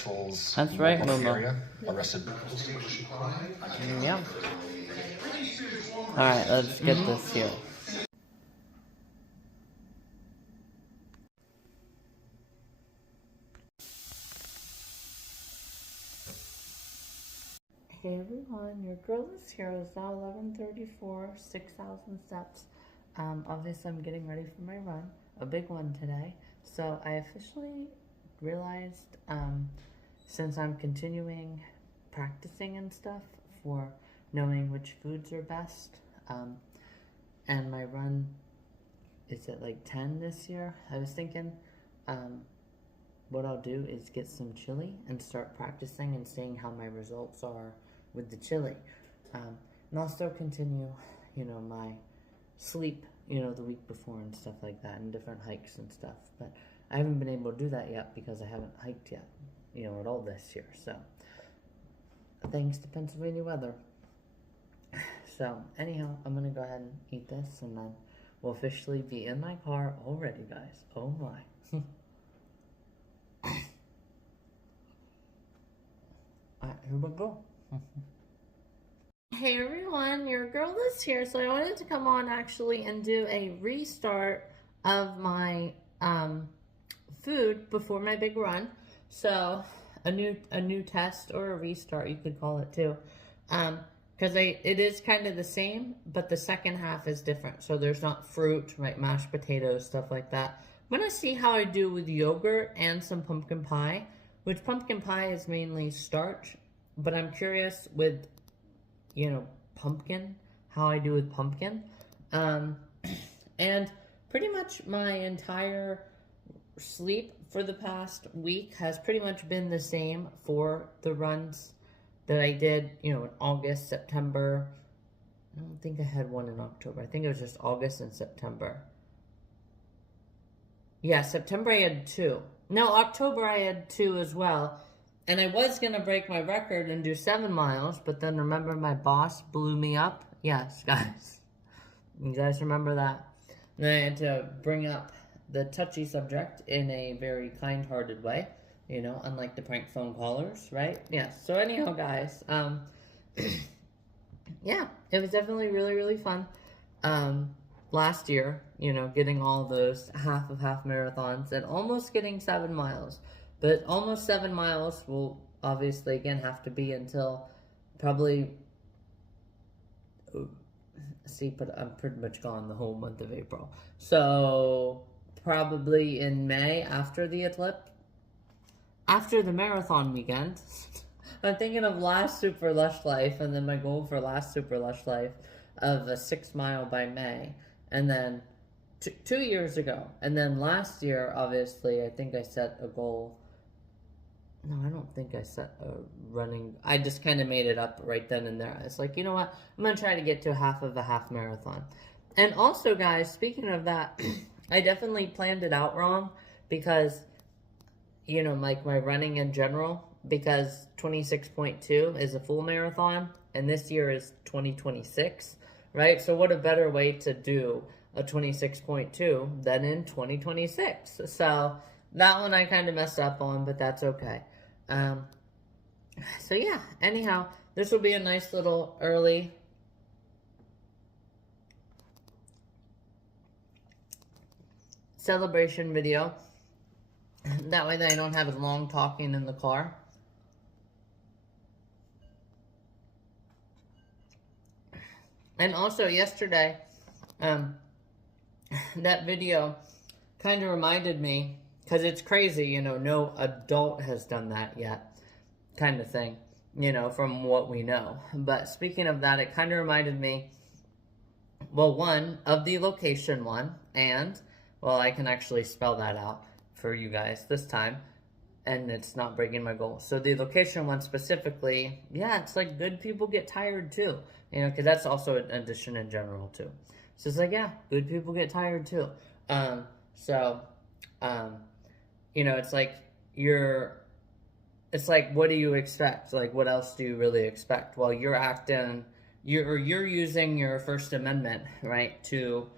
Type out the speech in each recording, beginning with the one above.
patrols. That's right, Momo. Momo. Area, arrested. Yeah. Alright, let's get this here. Hey everyone, your girl is here. It's now 11:34, 6,000 steps. Obviously I'm getting ready for my run, a big one today. So I officially realized, since I'm continuing practicing and stuff for knowing which foods are best, and my run is at like 10 this year, I was thinking, what I'll do is get some chili and start practicing and seeing how my results are with the chili. And I'll still continue, my sleep, the week before and stuff like that, and different hikes and stuff. But I haven't been able to do that yet because I haven't hiked yet, at all this year. So, thanks to Pennsylvania weather. So, anyhow, I'm going to go ahead and eat this, and then we'll officially be in my car already, guys. Oh my. Alright, here we go. Hey everyone, your girl is here. So I wanted to come on actually and do a restart of my food before my big run. So a new test, or a restart, you could call it too. Because it is kind of the same, but the second half is different. So there's not fruit, right? Mashed potatoes, stuff like that. I'm gonna see how I do with yogurt and some pumpkin pie. Which pumpkin pie is mainly starch, but I'm curious with, pumpkin, how I do with pumpkin. And pretty much my entire sleep for the past week has pretty much been the same for the runs that I did, in August, September. I don't think I had one in October. I think it was just August and September. Yeah, September I had 2. No, October I had 2 as well. And I was going to break my record and do 7 miles, but then remember my boss blew me up? Yes, guys. You guys remember that? And then I had to bring up the touchy subject in a very kind-hearted way, unlike the prank phone callers, right? Yeah, so anyhow, guys, yeah, it was definitely really, really fun. Last year, getting all those half marathons and almost getting 7 miles. But almost 7 miles will obviously, again, have to be until probably, but I'm pretty much gone the whole month of April. So, probably in May, after the eclipse, after the marathon weekend. I'm thinking of last Super Lush Life, and then my goal for last Super Lush Life of a 6 mile by May. And then 2 years ago. And then last year, obviously, I think I set a goal. No, I don't think I set a running. I just kind of made it up right then and there. It's like, you know what? I'm going to try to get to half of a half marathon. And also, guys, speaking of that, I definitely planned it out wrong because, like my running in general, because 26.2 is a full marathon and this year is 2026. Right? So what a better way to do a 26.2 than in 2026. So that one I kind of messed up on, but that's okay. So yeah, anyhow, this will be a nice little early celebration video. That way I don't have as long talking in the car. And also yesterday, that video kind of reminded me, because it's crazy, no adult has done that yet, kind of thing, from what we know. But speaking of that, it kind of reminded me, well, one, of the location one, and, well, I can actually spell that out for you guys this time, and it's not breaking my goal. So the location one specifically, yeah, it's like good people get tired too. Because that's also an addition in general too. So it's like, yeah, good people get tired too. It's like it's like, what do you expect? Like, what else do you really expect? Well, you're using your First Amendment, right, to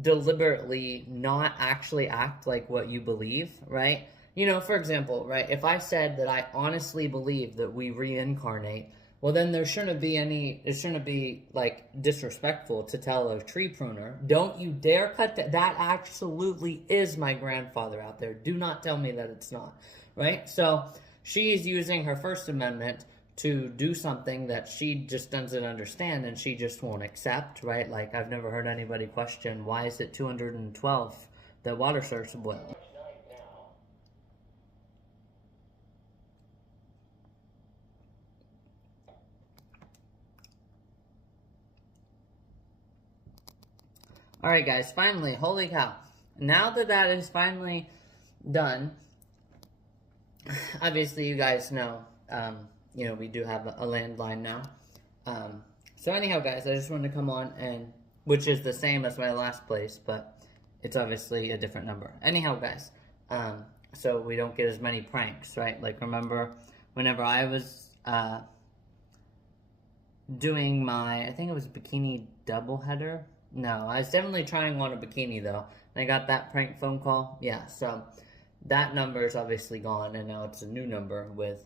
deliberately not actually act like what you believe, right? you know, for example, right, if I said that I honestly believe that we reincarnate, well, then it shouldn't be like disrespectful to tell a tree pruner, don't you dare cut that. That absolutely is my grandfather out there. Do not tell me that it's not, right? So she's using her First Amendment to do something that she just doesn't understand and she just won't accept, right? Like, I've never heard anybody question, why is it 212 that water starts to boil? Alright guys, finally, holy cow. Now that that is finally done, obviously you guys know, you know, we do have a landline now. So anyhow guys, I just wanted to come on and, which is the same as my last place, but it's obviously a different number. Anyhow guys, so we don't get as many pranks, right? Like, remember whenever I was, doing my, I think it was bikini doubleheader. No, I was definitely trying on a bikini though. And I got that prank phone call. Yeah, so that number is obviously gone, and now it's a new number with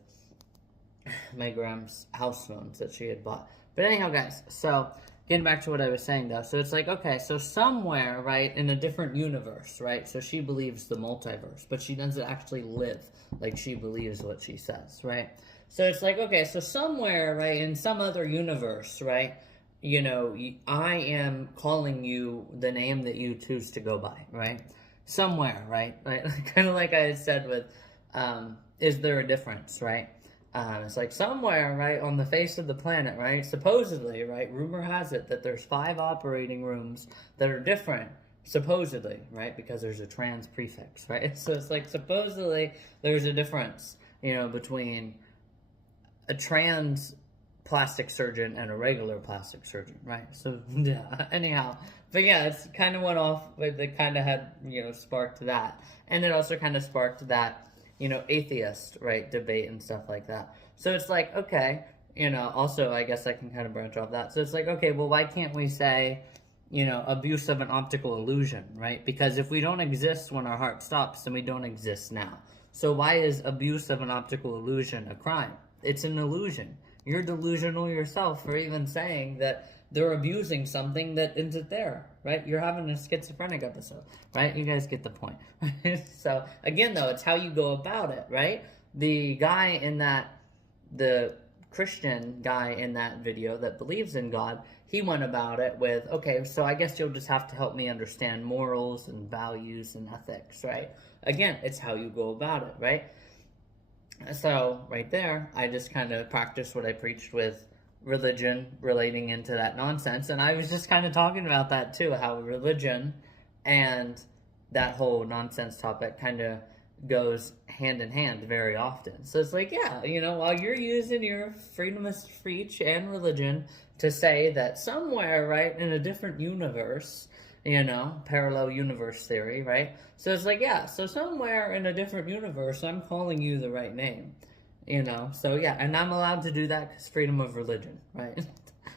my grand's house phones that she had bought. But anyhow, guys, so getting back to what I was saying though. So it's like, okay, so somewhere, right, in a different universe, right? So she believes the multiverse, but she doesn't actually live like she believes what she says, right? So it's like, okay, so somewhere, right, in some other universe, right, you know, I am calling you the name that you choose to go by, right? Somewhere, right? Kind of like I had said with, is there a difference, right? It's like somewhere, right, on the face of the planet, right? Supposedly, right, rumor has it that there's 5 operating rooms that are different, supposedly, right? Because there's a trans prefix, right? So it's like supposedly there's a difference, you know, between a trans plastic surgeon and a regular plastic surgeon, right? So, yeah, anyhow. But yeah, it's kind of went off, it kind of had, you know, sparked that. And it also kind of sparked that, you know, atheist, right, debate and stuff like that. So it's like, okay, you know, also, I guess I can kind of branch off that. So it's like, okay, well, why can't we say, you know, abuse of an optical illusion, right? Because if we don't exist when our heart stops, then we don't exist now. So why is abuse of an optical illusion a crime? It's an illusion. You're delusional yourself for even saying that they're abusing something that isn't there, right? You're having a schizophrenic episode, right? You guys get the point. So, again, though, it's how you go about it, right? The guy in that, the Christian guy in that video that believes in God, he went about it with, okay, so I guess you'll just have to help me understand morals and values and ethics, right? Again, it's how you go about it, right? So, right there, I just kind of practiced what I preached with religion relating into that nonsense. And I was just kind of talking about that too, how religion and that whole nonsense topic kind of goes hand in hand very often. So it's like, yeah, you know, while you're using your freedom of speech and religion to say that somewhere, right, in a different universe, you know, parallel universe theory, right? So it's like, yeah, so somewhere in a different universe, I'm calling you the right name, you know? So yeah, and I'm allowed to do that because freedom of religion, right?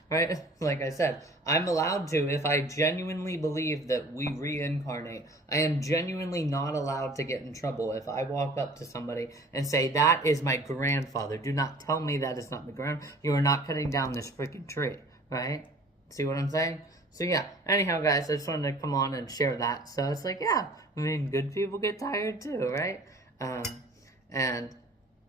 Right? Like I said, I'm allowed to if I genuinely believe that we reincarnate. I am genuinely not allowed to get in trouble if I walk up to somebody and say, that is my grandfather. Do not tell me that is not my grandfather. You are not cutting down this freaking tree, right? See what I'm saying? So yeah, anyhow guys, I just wanted to come on and share that. So it's like, yeah, I mean, good people get tired too, right? And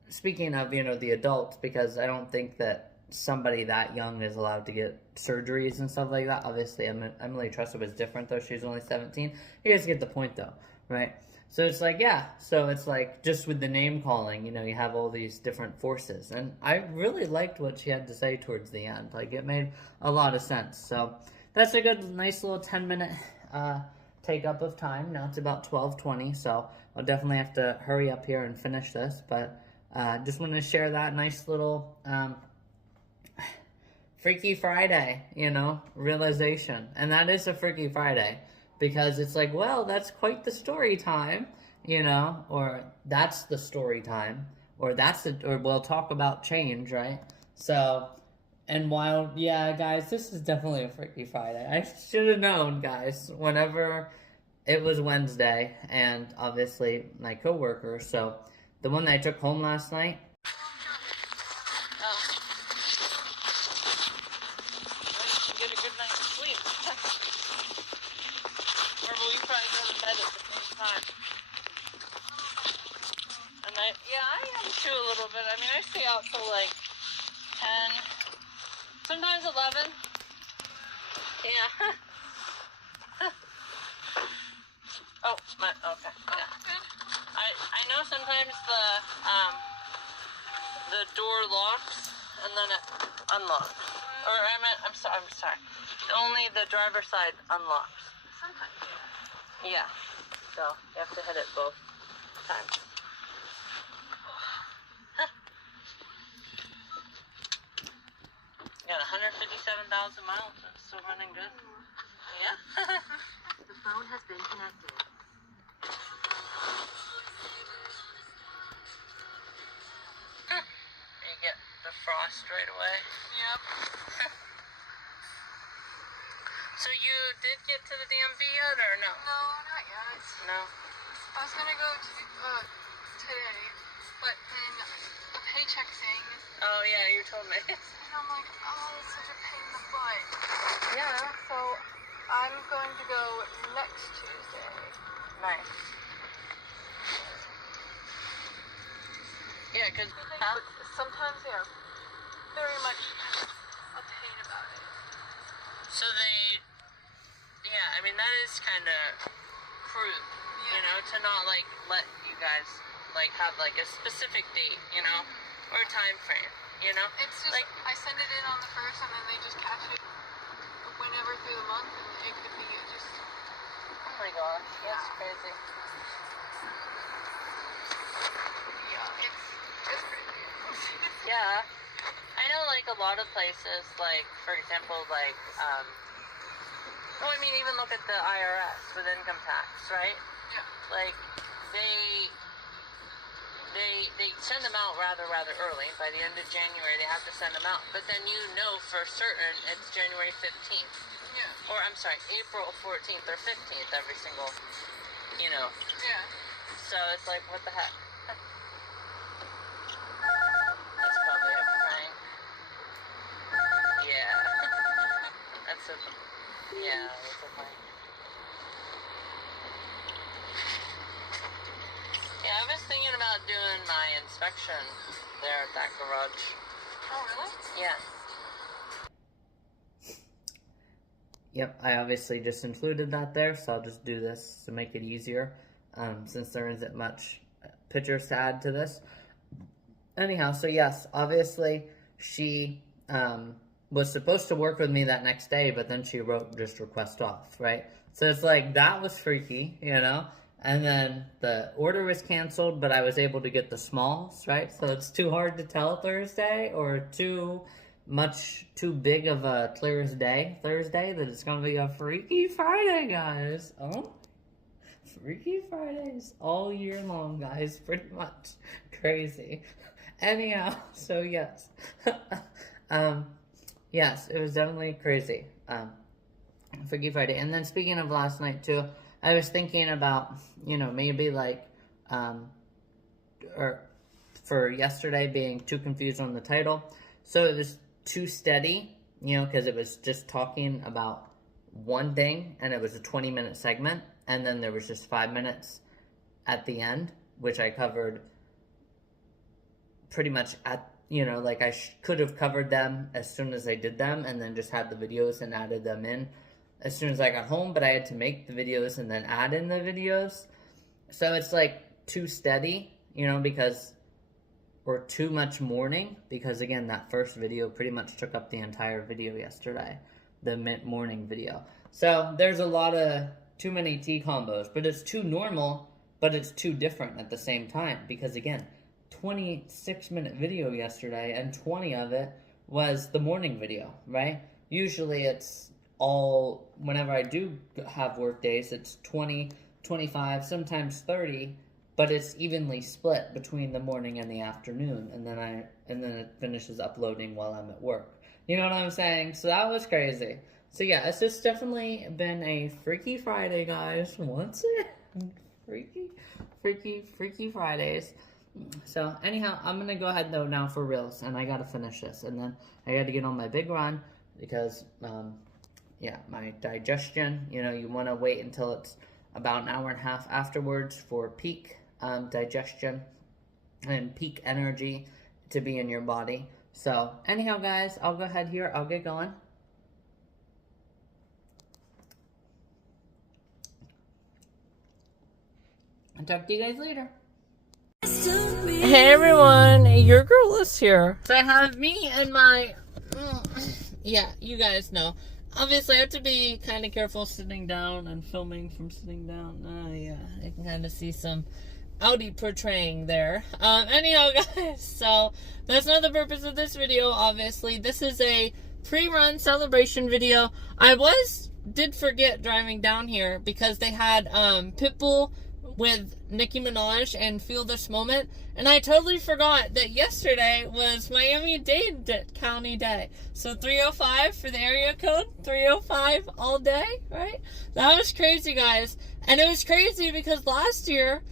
speaking of, you know, the adults, because I don't think that somebody that young is allowed to get surgeries and stuff like that. Obviously, Emily Trusser was different though. She was only 17. You guys get the point though, right? So it's like, yeah, so it's like just with the name calling, you know, you have all these different forces. And I really liked what she had to say towards the end. Like, it made a lot of sense. So that's a good, nice little 10-minute take up of time. Now it's about 12:20, so I'll definitely have to hurry up here and finish this. But just wanted to share that nice little Freaky Friday, you know, realization. And that is a Freaky Friday, because it's like, well, that's quite the story time, you know, or that's the story time, or that's it, or we'll talk about change, right? So, and while, yeah, guys, this is definitely a Freaky Friday. I should have known, guys, whenever it was Wednesday, and obviously my coworker, so the one that I took home last night. Oh. Get a good night's sleep. Or will you probably go to bed at the same time? And yeah, I am too a little bit. I mean, I stay out till like 10, sometimes 11. Yeah. Oh, okay. Yeah. I know sometimes the door locks and then it unlocks. Or I'm sorry. Only the driver's side unlocks. Sometimes. Yeah. So you have to hit it both times. Got 157,000 miles. It's still running good. Yeah. The phone has been connected. You get the frost right away. Yep. So you did get to the DMV yet, or no? No, not yet. No. I was gonna go to today, but then the paycheck thing. Oh yeah, you told me. And I'm like, oh, it's such a pain in the butt. Yeah. So I'm going to go next Tuesday. Nice. Yeah, because But sometimes they are very much a pain about it. so yeah, I mean that is kind of crude, you know, to not like let you guys like have like a specific date, you know, or time frame, you know. It's just like I send it in on the 1st, and then they just catch it whenever through the month, and it could be just. oh my gosh, that's crazy. Yeah, it's crazy. Yeah, I know like a lot of places, like for example, like well, I mean even look at the IRS with income tax, right? Yeah. Like they send them out rather early. By the end of January, they have to send them out. But then you know for certain it's January 15th. Yeah. Or I'm sorry, April 14th or 15th every single, you know. Yeah. So it's like, what the heck? That's probably a prank. Yeah. That's a prank. Yeah, I was thinking about doing my inspection there at that garage. Oh, really? Yeah. Yep, I obviously just included that there, so I'll just do this to make it easier, since there isn't much pictures to add to this. Anyhow, so yes, obviously she was supposed to work with me that next day, but then she wrote just request off, right? So it's like, that was freaky, you know? And then the order was canceled, but I was able to get the smalls, right? So it's too hard to tell Thursday, or too big of a clear as day Thursday, that it's gonna be a Freaky Friday, guys. Oh, Freaky Fridays all year long, guys. Pretty much crazy. Anyhow, so yes. Yes, it was definitely crazy. Freaky Friday. And then speaking of last night too, I was thinking about, you know, maybe like, or for yesterday being too confused on the title. So it was too steady, you know, because it was just talking about one thing, and it was a 20-minute segment, and then there was just 5 minutes at the end, which I covered pretty much at, you know, like I could have covered them as soon as I did them, and then just had the videos and added them in as soon as I got home, but I had to make the videos and then add in the videos. So it's like too steady, you know, because, or too much morning, because again, that first video pretty much took up the entire video yesterday, the morning video. So there's a lot of too many T combos, but it's too normal, but it's too different at the same time, because again, 26-minute video yesterday, and 20 of it was the morning video, right? Usually it's all, whenever I do have work days, it's 20, 25, sometimes 30, but it's evenly split between the morning and the afternoon, and then it finishes uploading while I'm at work. You know what I'm saying? So that was crazy. So yeah, it's just definitely been a Freaky Friday, guys. Once again, freaky Fridays. So anyhow, I'm gonna go ahead though now for reals, and I gotta finish this, and then I gotta get on my big run because yeah, my digestion. You know, you want to wait until it's about an hour and a half afterwards for peak digestion and peak energy to be in your body. So anyhow, guys, I'll go ahead here. I'll get going. I'll talk to you guys later. Hey everyone, your girl is here. So I have me and my, yeah, you guys know. Obviously, I have to be kind of careful sitting down and filming from sitting down. Yeah, I can kind of see some Audi portraying there. Anyhow, guys, so that's not the purpose of this video, obviously. This is a pre-run celebration video. I did forget driving down here because they had Pitbull with Nicki Minaj and Feel This Moment, and I totally forgot that yesterday was Miami-Dade County Day. So 305 for the area code, 305 all day, right? That was crazy, guys. And it was crazy because last year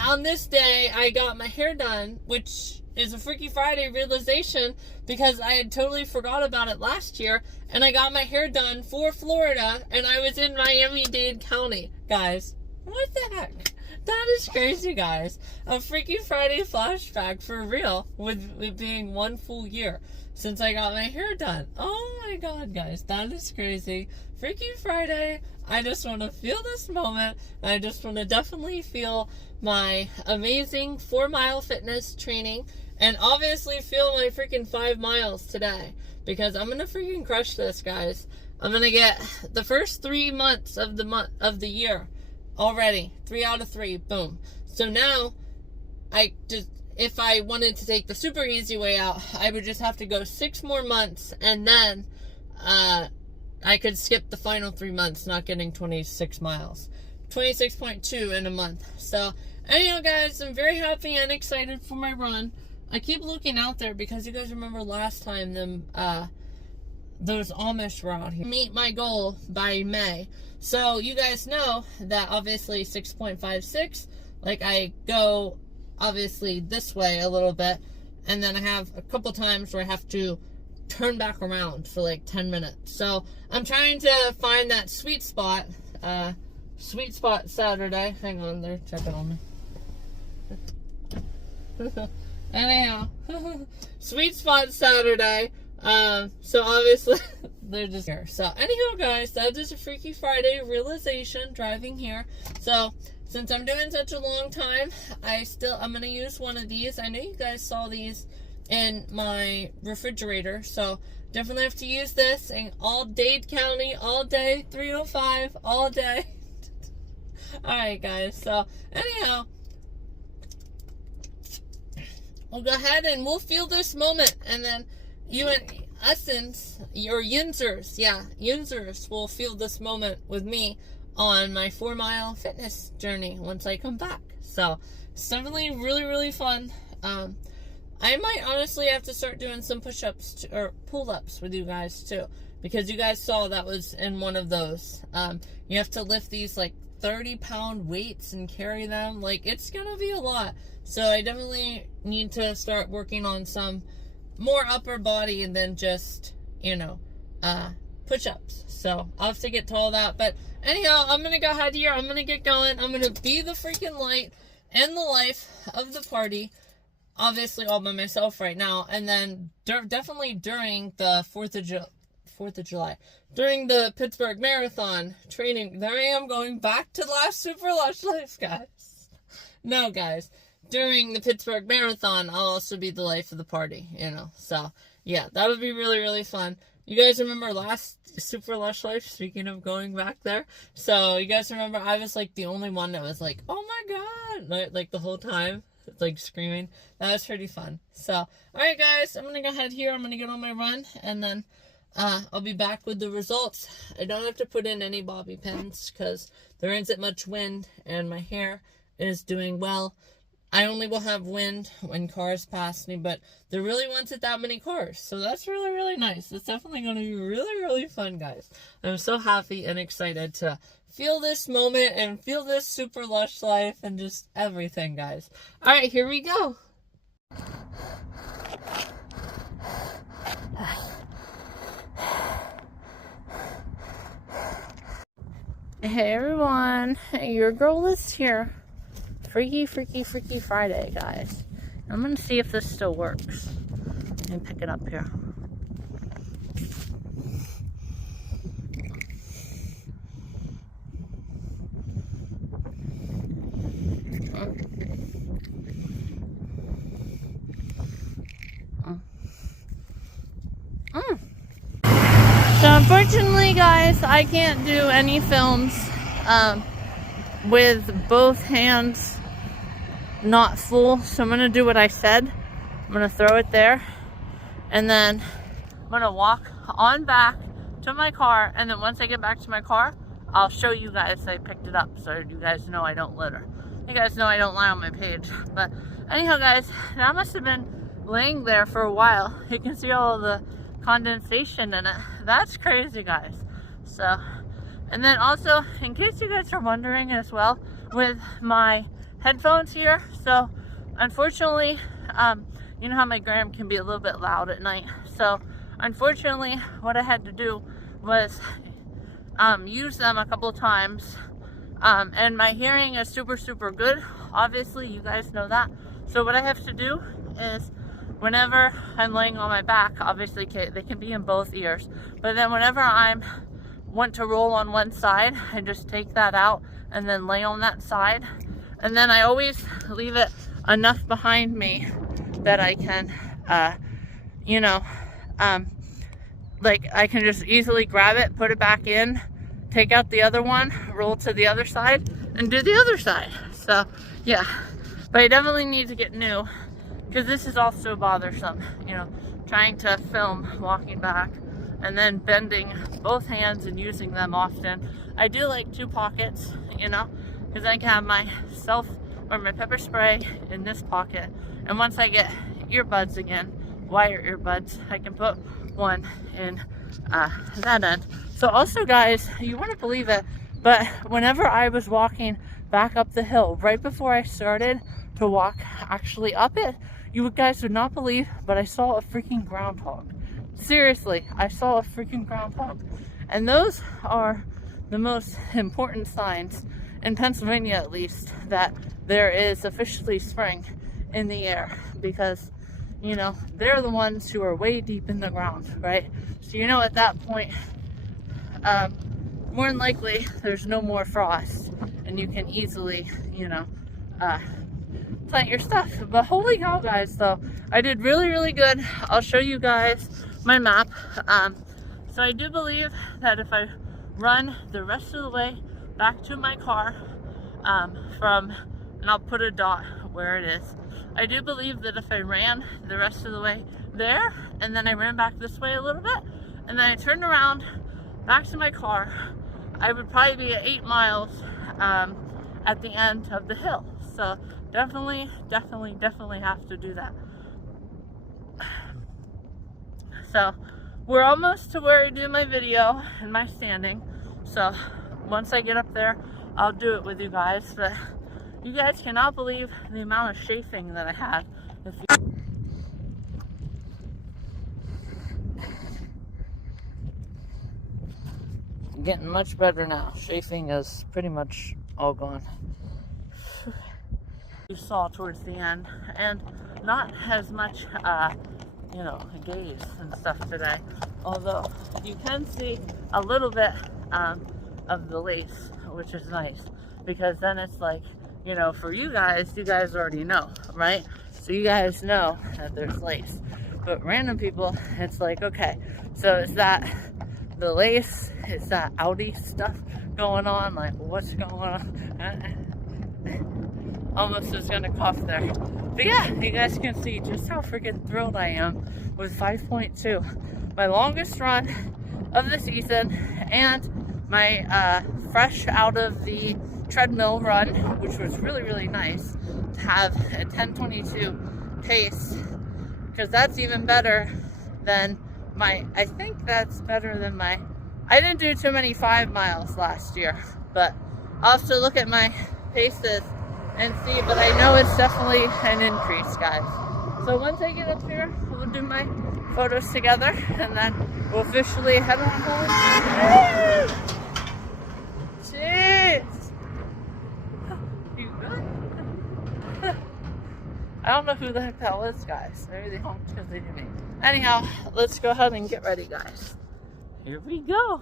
on this day I got my hair done, which is a Freaky Friday realization because I had totally forgot about it last year, and I got my hair done for Florida, and I was in Miami-Dade County, guys. What the heck? That is crazy, guys. A Freaky Friday flashback for real, with it being 1 full year since I got my hair done. Oh my god, guys, that is crazy. Freaky Friday. I just want to feel this moment. I just want to definitely feel my amazing 4-mile fitness training, and obviously feel my freaking 5 miles today, because I'm gonna freaking crush this, guys. I'm gonna get the first 3 months of the year already. 3 out of 3, boom. So now, if I wanted to take the super easy way out, I would just have to go 6 more months, and then I could skip the final 3 months, not getting 26 miles. 26.2 in a month. So anyhow, guys, I'm very happy and excited for my run. I keep looking out there because you guys remember last time those Amish were out here. Meet my goal by May. So you guys know that obviously 6.56, like I go obviously this way a little bit, and then I have a couple times where I have to turn back around for like 10 minutes. So I'm trying to find that sweet spot Saturday. Hang on, they're checking on me. Anyhow, sweet spot Saturday. So obviously they're just here. So anyhow, guys, that is a Freaky Friday realization driving here. So since I'm doing such a long time, I'm gonna use one of these. I know you guys saw these in my refrigerator, so definitely have to use this in all Dade County, all day, 305, all day. Alright, guys, so anyhow, we'll go ahead and we'll feel this moment, and then you and Essence, your Yinzers, Yinzers will feel this moment with me on my 4-mile fitness journey once I come back. So it's definitely really, really fun. I might honestly have to start doing some push-ups or pull-ups with you guys too, because you guys saw that was in one of those. You have to lift these like 30-pound weights and carry them. Like, it's gonna be a lot. So I definitely need to start working on some more upper body and then just, push-ups. So I'll have to get to all that. But anyhow, I'm gonna go ahead here. I'm gonna get going. I'm gonna be the freaking light and the life of the party. Obviously all by myself right now. And then definitely during the 4th of July, during the Pittsburgh Marathon training, there I am going back to last Super Lush Life, guys. No, guys. During the Pittsburgh Marathon, I'll also be the life of the party, So, yeah, that would be really, really fun. You guys remember last Super Lush Life, speaking of going back there? So, you guys remember I was, like, the only one that was like, oh my god, like, the whole time, like, screaming. That was pretty fun. So, alright, guys, I'm gonna go ahead here. I'm gonna get on my run, and then I'll be back with the results. I don't have to put in any bobby pins, because there isn't much wind, and my hair is doing well. I only will have wind when cars pass me, but there really wasn't that many cars. So that's really, really nice. It's definitely going to be really, really fun, guys. I'm so happy and excited to feel this moment and feel this super lush life and just everything, guys. All right, here we go. Hey everyone, your girl is here. Freaky Friday, guys. I'm gonna see if this still works. Let me pick it up here. So unfortunately, guys, I can't do any films with both hands not full. So I'm gonna do what I said. I'm gonna throw it there, and then I'm gonna walk on back to my car, and then once I get back to my car, I'll show you guys I picked it up, so you guys know I don't litter. You guys know I don't lie on my page. But anyhow, guys, that must have been laying there for a while. You can see all the condensation in it. That's crazy, guys. So, and then also, in case you guys are wondering as well, with my headphones here, so unfortunately, you know how my gram can be a little bit loud at night. So unfortunately, what I had to do was use them a couple of times, and my hearing is super good. Obviously, you guys know that. So what I have to do is, whenever I'm laying on my back, obviously they can be in both ears, but then whenever I want to roll on one side, I just take that out and then lay on that side. And then I always leave it enough behind me that I can, like I can just easily grab it, put it back in, take out the other one, roll to the other side, and do the other side. So, yeah. But I definitely need to get new, because this is also bothersome, you know, trying to film walking back and then bending both hands and using them often. I do like 2 pockets, you know, because I can have my pepper spray in this pocket, and once I get earbuds again, wire earbuds, I can put one in that end. So also, guys, you wouldn't believe it, but whenever I was walking back up the hill, right before I started to walk actually up it, you guys would not believe, but I saw a freaking groundhog. Seriously, I saw a freaking groundhog. And those are the most important signs, in Pennsylvania at least, that there is officially spring in the air, because, you know, they're the ones who are way deep in the ground, right? So, you know, at that point, more than likely, there's no more frost, and you can easily, you know, plant your stuff. But holy cow, guys, though, I did really good. I'll show you guys my map. So I do believe that if I run the rest of the way back to my car, and I'll put a dot where it is, I do believe that if I ran the rest of the way there, and then I ran back this way a little bit, and then I turned around back to my car, I would probably be at 8 miles at the end of the hill. So definitely have to do that. So we're almost to where I do my video and my standing. So once I get up there, I'll do it with you guys. But you guys cannot believe the amount of chafing that I had. Getting much better now. Chafing is pretty much all gone. You saw towards the end, and not as much you know, gaze and stuff today, although you can see a little bit of the lace, which is nice, because then it's like, you know, for you guys already know, right? So you guys know that there's lace, but random people, it's like, okay, so is that the lace, is that Audi stuff going on, like what's going on? Almost was gonna cough there. But yeah, you guys can see just how freaking thrilled I am with 5.2. My longest run of the season, and my fresh out of the treadmill run, which was really, really nice to have a 10:22 pace, because that's even better than I think that's better than I didn't do too many 5 miles last year, but I'll have to look at my paces and see, but I know it's definitely an increase, guys. So once I get up here, we'll do my photos together, and then we'll officially head on home. Jeez! You good? I don't know who the heck that was, guys. Maybe they honked because they knew me. Anyhow, let's go ahead and get ready, guys. Here we go.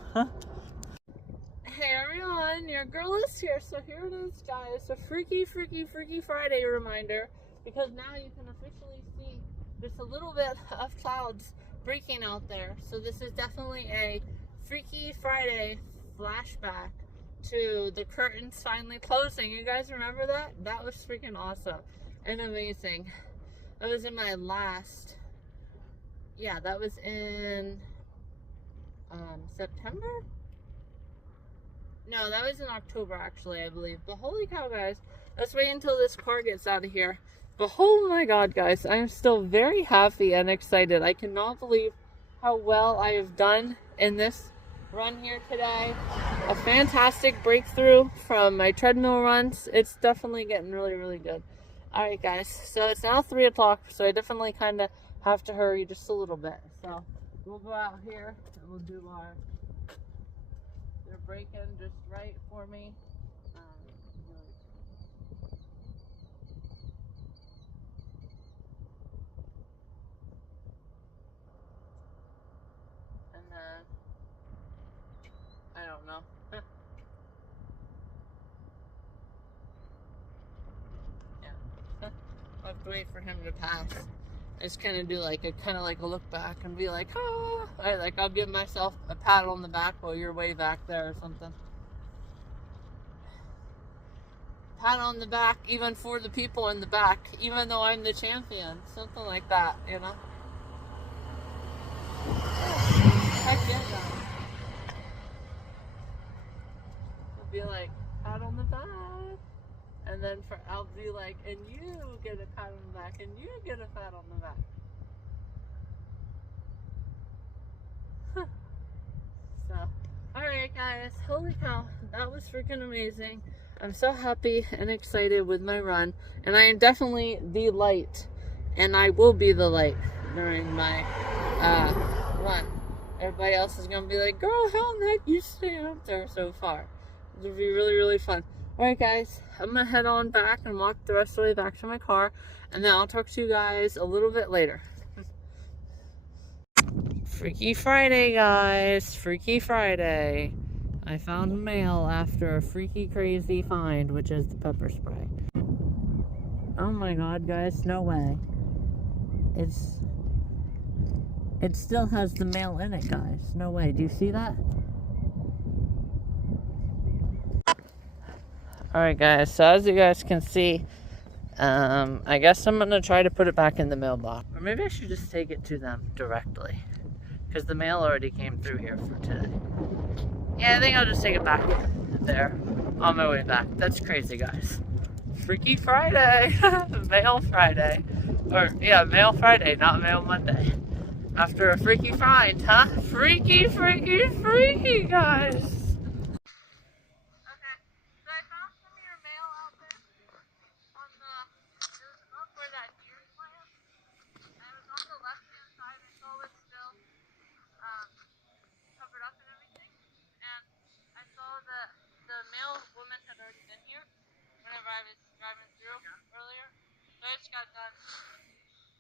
Hey everyone, your girl is here. So here it is, guys. A Freaky Friday reminder, because now you can officially see there's a little bit of clouds breaking out there. So this is definitely a Freaky Friday flashback to the curtains finally closing. You guys remember that? That was freaking awesome and amazing. That was in my last, yeah, that was in September? No, that was in October, actually, I believe. But holy cow, guys. Let's wait until this car gets out of here. But oh my god, guys. I'm still very happy and excited. I cannot believe how well I have done in this run here today. A fantastic breakthrough from my treadmill runs. It's definitely getting really, really good. Alright, guys. So it's now 3 o'clock. So I definitely kind of have to hurry just a little bit. So we'll go out here and we'll do our... They're breaking just right for me. And then, I don't know. Yeah. I'll have to wait for him to pass. I just kind of do like a look back and be like, ah. I'll give myself a pat on the back while you're way back there or something. Pat on the back even for the people in the back, even though I'm the champion. Something like that, you know? Heck yeah, guys. I'll be like, pat on the back. And then I'll be like, and you get a pat on the back, and you get a pat on the back. So, alright guys, holy cow, that was freaking amazing. I'm so happy and excited with my run, and I am definitely the light, and I will be the light during my run. Everybody else is gonna be like, girl, how in the heck you staying up there so far? It'll be really, really fun. Alright guys, I'm gonna head on back and walk the rest of the way back to my car, and then I'll talk to you guys a little bit later. Freaky Friday, guys. Freaky Friday. I found mail after a freaky crazy find, which is the pepper spray. Oh my god, guys, no way. It still has the mail in it, guys. No way. Do you see that? Alright guys, so as you guys can see, I guess I'm gonna try to put it back in the mailbox. Or maybe I should just take it to them directly, because the mail already came through here for today. Yeah, I think I'll just take it back there on my way back. That's crazy, guys. Freaky Friday! Mail Friday. Or, yeah, Mail Friday, not Mail Monday. After a freaky find, huh? Freaky, guys! I was driving through earlier. So I just got done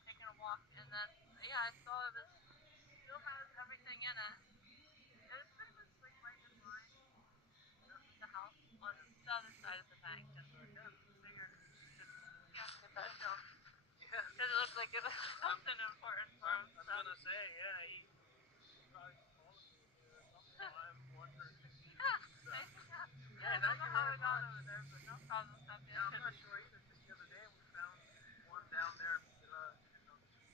taking a walk, and then yeah, I saw it still has everything in it. It was pretty much like right in line with the house on the other side of the bank. And I figured get that done. Yeah. Because it looked like it was something important for him. I'm gonna say, yeah, he probably called me or something. So I'm wondering. Yeah, I don't know how it got over there, but no problem. Yeah, I'm not sure either. Just the other day we found one down there,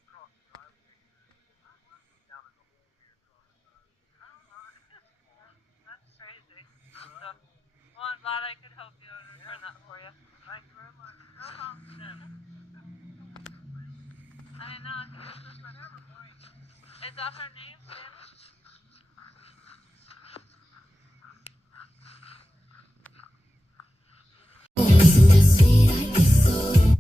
across the driveway. Down in the hole here across the driveway. Oh, that's crazy. So, well, I'm glad I could help you. turn that for you. Thank you very much. No problem. I know. Is that her name, Sammy?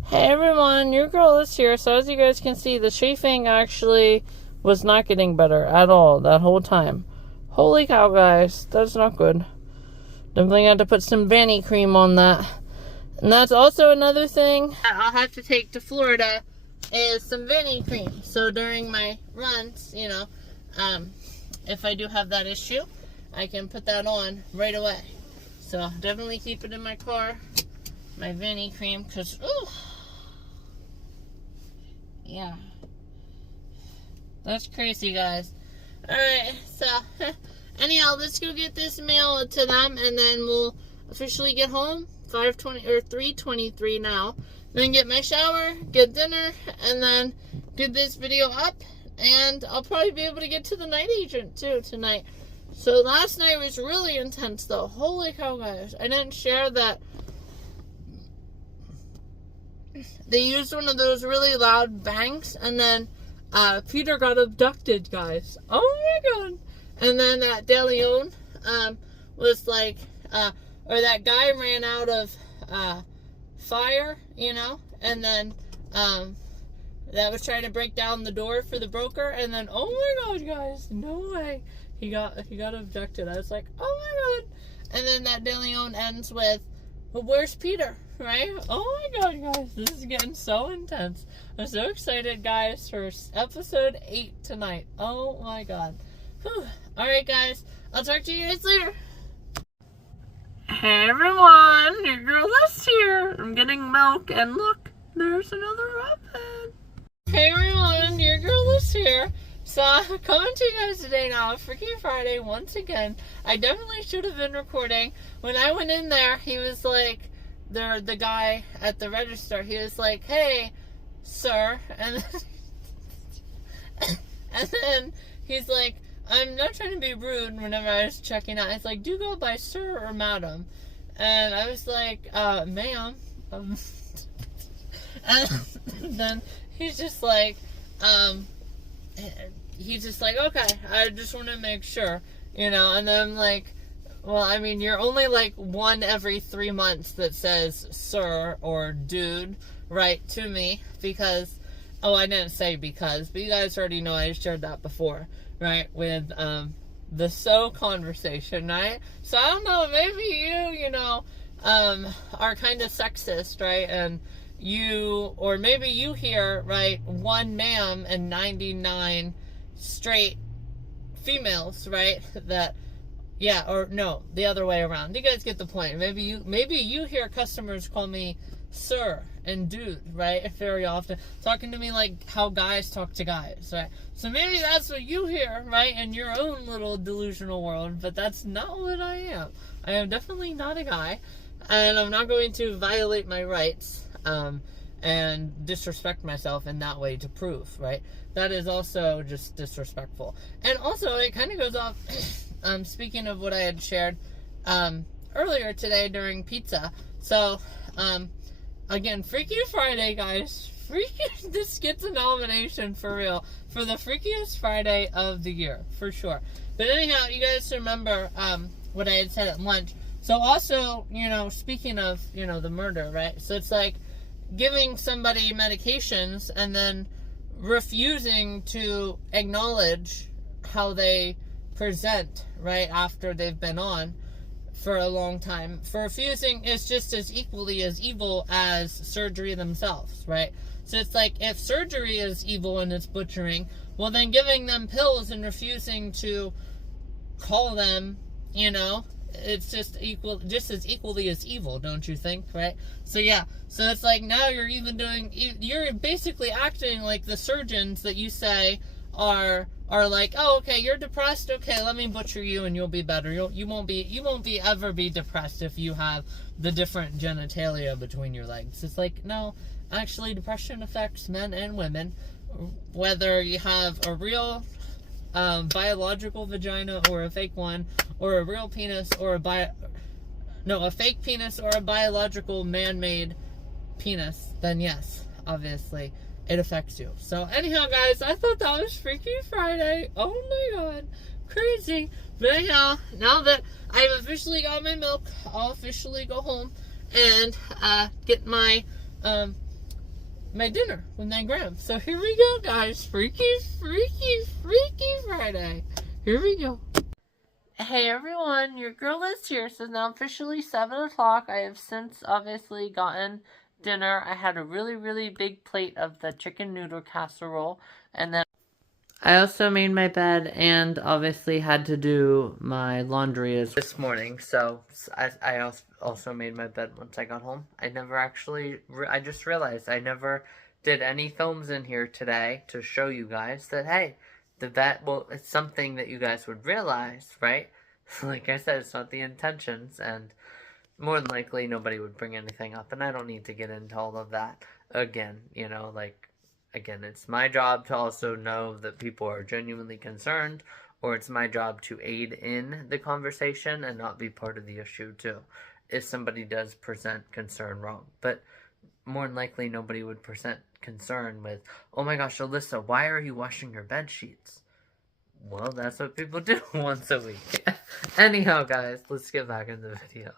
Hey everyone, your girl is here. So as you guys can see, the chafing actually was not getting better at all that whole time. Holy cow, guys, that's not good. Definitely had to put some Vanny cream on that. And that's also another thing I'll have to take to Florida is some Vanny cream. So during my runs, you know, if I do have that issue, I can put that on right away. So definitely keep it in my car, my Vanny cream, because, ooh, yeah, that's crazy, guys. Alright, so anyhow, let's go get this mail to them, and then we'll officially get home. 5:20 or 3:23 now. Then get my shower, get dinner, and then get this video up. And I'll probably be able to get to the night agent too tonight. So last night was really intense though. Holy cow, guys. I didn't share that they used one of those really loud bangs, and then Peter got abducted, guys. Oh my god. And then that De Leon was like, or that guy ran out of fire, you know, and then that was trying to break down the door for the broker, and then, oh my god, guys, no way, he got abducted. I was like, oh my god. And then that De Leon ends with, well, where's Peter, right? Oh my god, guys, this is getting so intense. I'm so excited, guys, for episode 8 tonight. Oh my god. Whew. Alright, guys, I'll talk to you guys later. Hey everyone, your girl is here. I'm getting milk, and look, there's another rabbit. Hey everyone, your girl is here. So I'm coming to you guys today now, Freaky Friday once again. I definitely should have been recording. When I went in there, he was like, the guy at the register, he was like, hey, sir, and then he's like, I'm not trying to be rude whenever I was checking out. It's like, do you go by sir or madam? And I was like, ma'am. And then he's just like, okay, I just want to make sure, you know. And then I'm like, well, I mean, you're only like one every 3 months that says sir or dude, right, to me, because, oh, I didn't say because, but you guys already know I shared that before. Right, with the so conversation, right? So I don't know, maybe you know, are kind of sexist, right? And you, or maybe you hear, right, 1 ma'am and 99 straight females, right? That, yeah, or no, the other way around. You guys get the point. Maybe you hear customers call me sir and dude, right? Very often, talking to me like how guys talk to guys, right? So maybe that's what you hear, right, in your own little delusional world, but that's not what I am. I am definitely not a guy, and I'm not going to violate my rights and disrespect myself in that way to prove, right? That is also just disrespectful. And also, it kind of goes off, speaking of what I had shared earlier today during pizza. So, again, Freaky Friday, guys. This gets a nomination for real for the Freakiest Friday of the year, for sure. But anyhow, you guys remember what I had said at lunch. So also, you know, speaking of, you know, the murder, right? So it's like giving somebody medications and then refusing to acknowledge how they present, right, after they've been on for a long time. For refusing is just as equally as evil as surgery themselves, right? So it's like, if surgery is evil and it's butchering, well then giving them pills and refusing to call them, you know, it's just as equally as evil, don't you think, right? So yeah, so it's like, now you're basically acting like the surgeons that you say are like, oh, okay, you're depressed, okay, let me butcher you and you'll be better. You won't ever be depressed if you have the different genitalia between your legs. It's like, no, actually, depression affects men and women, whether you have a real biological vagina or a fake one, or a real penis or a fake penis or a biological man-made penis, then yes, obviously, it affects you. So anyhow, guys, I thought that was Freaky Friday. Oh my god, crazy. But anyhow, now that I've officially got my milk, I'll officially go home and get my my dinner with 9 grams. So here we go, guys. Freaky Friday. Here we go. Hey everyone, your girl is here. So it's now officially 7 o'clock. I have since obviously gotten dinner. I had a really big plate of the chicken noodle casserole, and then I also made my bed and obviously had to do my laundry this morning. So I also made my bed once I got home. I never actually, I just realized I never did any films in here today to show you guys that, hey, well, it's something that you guys would realize, right? Like I said, it's not the intentions, and more than likely nobody would bring anything up, and I don't need to get into all of that again, you know, like, again, it's my job to also know that people are genuinely concerned, or it's my job to aid in the conversation and not be part of the issue too, if somebody does present concern wrong. But more than likely nobody would present concern with, oh my gosh, Alyssa, why are you washing your bed sheets? Well, that's what people do once a week. Anyhow, guys, let's get back into the video.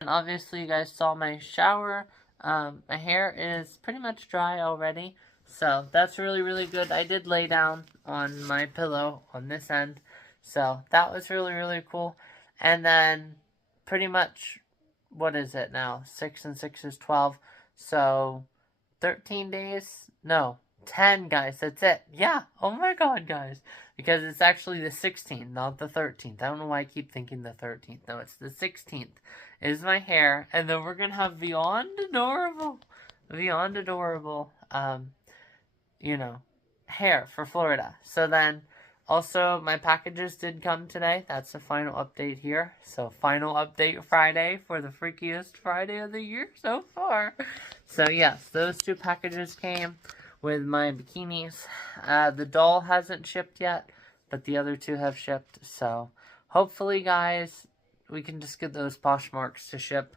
And obviously, you guys saw my shower. My hair is pretty much dry already, so that's really good. I did lay down on my pillow on this end, so that was really cool. And then, pretty much, what is it now? 6 and 6 is 12, so 13 days? No, 10, guys, that's it. Yeah, oh my god, guys. Because it's actually the 16th, not the 13th. I don't know why I keep thinking the 13th. No, it's the 16th is my hair. And then we're going to have beyond adorable, you know, hair for Florida. So then, also, my packages did come today. That's the final update here. So, final update Friday for the freakiest Friday of the year so far. So, yes, those 2 packages came with my bikinis. The doll hasn't shipped yet, but the other 2 have shipped. So, hopefully, guys, we can just get those Poshmarks to ship.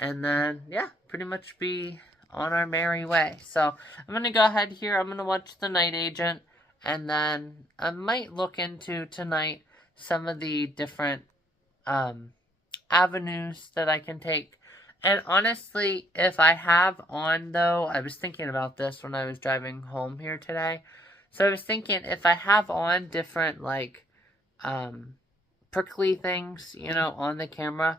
And then, yeah, pretty much be on our merry way. So, I'm going to go ahead here. I'm going to watch The Night Agent. And then I might look into tonight some of the different avenues that I can take. And honestly, if I have on, though, I was thinking about this when I was driving home here today. So I was thinking, if I have on different, like, prickly things, you know, on the camera.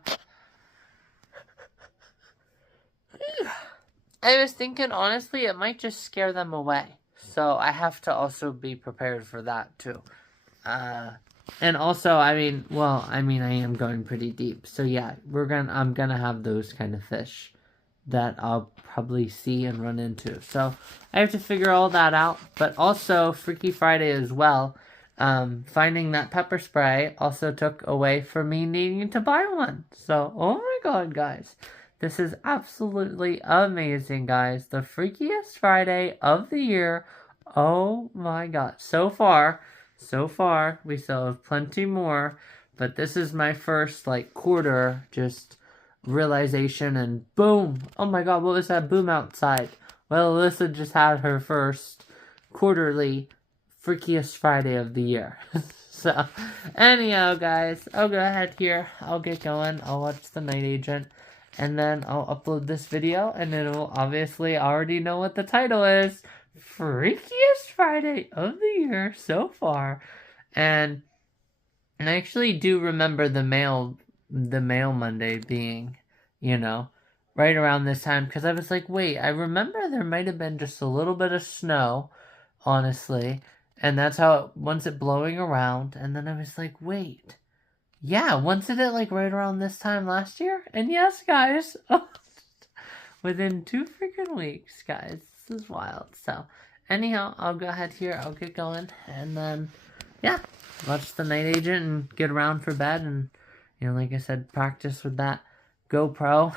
I was thinking, honestly, it might just scare them away. So I have to also be prepared for that, too. And also, I mean, I am going pretty deep. So yeah, I'm gonna have those kind of fish that I'll probably see and run into. So I have to figure all that out. But also, Freaky Friday as well. Finding that pepper spray also took away from me needing to buy one. So, oh my god, guys. This is absolutely amazing, guys. The freakiest Friday of the year. Oh my god. So far, we still have plenty more. But this is my first, like, quarter just realization, and boom. Oh my god, what was that boom outside? Well, Alyssa just had her first quarterly freakiest Friday of the year. So, anyhow, guys, I'll go ahead here. I'll get going. I'll watch The Night Agent. And then I'll upload this video, and it'll obviously already know what the title is. Freakiest Friday of the year so far. And I actually do remember the mail Monday being, you know, right around this time. Because I was like, wait, I remember there might have been just a little bit of snow, honestly. And that's how once it blowing around. And then I was like, wait. Yeah, wasn't it like right around this time last year? And yes, guys, within 2 freaking weeks, guys. This is wild. So, anyhow, I'll go ahead here. I'll get going. And then, yeah, watch The Night Agent and get around for bed. And, you know, like I said, practice with that GoPro.